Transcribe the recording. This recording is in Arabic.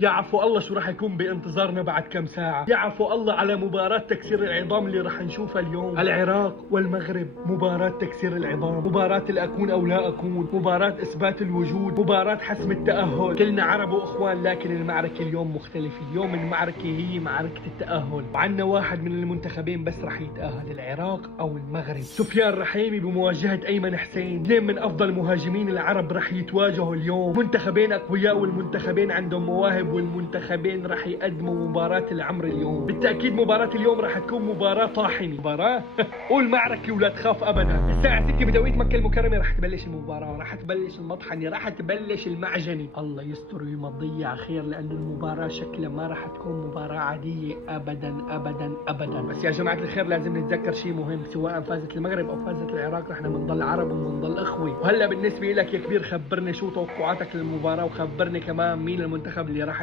يعفو الله شو راح يكون بانتظارنا بعد كم ساعة. يعفو الله على مباراة تكسير العظام اللي راح نشوفها اليوم. العراق والمغرب، مباراة تكسير العظام، مباراة الأكون أو لا أكون، مباراة إثبات الوجود، مباراة حسم التأهل. كلنا عرب وأخوان، لكن المعركة اليوم مختلفة. اليوم المعركة هي معركة التأهل، وعنا واحد من المنتخبين بس راح يتأهل، العراق أو المغرب. سفيان رحيمي بمواجهة أيمن حسين، اثنين من أفضل المهاجمين العرب راح يتواجهوا اليوم. منتخبين أقوياء والمنتخبين عندهم مواهب، والمنتخبين راح يقدموا مباراة العمر اليوم. بالتأكيد مباراة اليوم راح تكون مباراة طاحنة. مباراة قول معركة ولا تخاف أبدا. الساعة 6 بتوقيت مكة المكرمة راح تبلش المباراة، راح تبلش المطحنة، راح تبلش المعجنة. الله يستر ويمضي على خير، لأنه المباراة شكلها ما راح تكون مباراة عادية أبدا أبدا أبدا. بس يا جماعة الخير لازم نتذكر شيء مهم، سواء فازت المغرب أو فازت العراق رح بنضل عرب وبنضل إخوة. وهلا بالنسبة لك يا كبير، خبرني شو توقعاتك للمباراة، وخبرني كمان مين المنتخب اللي راح